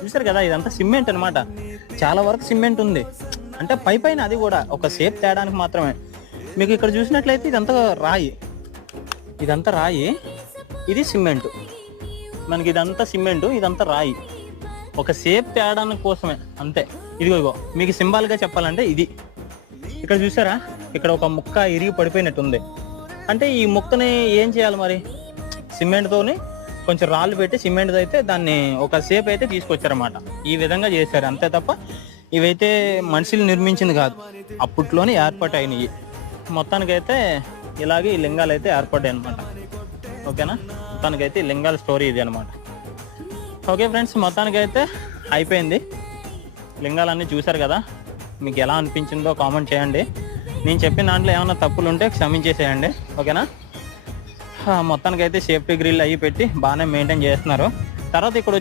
చూసారు కదా, ఇదంతా సిమెంట్ అనమాట. చాలా వరకు సిమెంట్ ఉంది, అంటే పైన అది కూడా ఒక షేప్ తేడానికి మాత్రమే. మీకు ఇక్కడ చూసినట్లయితే ఇదంతా రాయి, ఇది సిమెంట్. మనకి ఇదంతా సిమెంటు, ఇదంతా రాయి, ఒక షేప్ తేడానికి కోసమే అంతే. ఇదిగో మీకు సింబాల్గా చెప్పాలంటే ఇది. ఇక్కడ చూసారా, ఇక్కడ ఒక ముక్క ఇరిగి పడిపోయినట్టు ఉంది. అంటే ఈ ముక్కని ఏం చేయాలి మరి, సిమెంట్తోని కొంచెం రాళ్ళు పెట్టి సిమెంట్ అయితే దాన్ని ఒక షేప్ అయితే తీసుకొచ్చారన్నమాట. ఈ విధంగా చేశారు అంతే తప్ప ఇవైతే మనుషులు నిర్మించింది కాదు, అప్పట్లోనే ఏర్పాటు అయినాయి. మొత్తానికైతే ఇలాగే ఈ లింగాలు అయితే ఏర్పడ్డాయి అనమాట. ఓకేనా, మొత్తానికైతే ఈ లింగాల స్టోరీ ఇది అనమాట. ఓకే ఫ్రెండ్స్, మొత్తానికైతే అయిపోయింది. లింగాలన్నీ చూశారు కదా, మీకు ఎలా అనిపించిందో కామెంట్ చేయండి. నేను చెప్పిన దాంట్లో ఏమైనా తప్పులు ఉంటే క్షమించేసేయండి. ఓకేనా, మొత్తానికైతే సేఫ్టీ గ్రిల్ అయ్యి పెట్టి బాగానే మెయింటైన్ చేస్తున్నారు. తర్వాత ఇక్కడ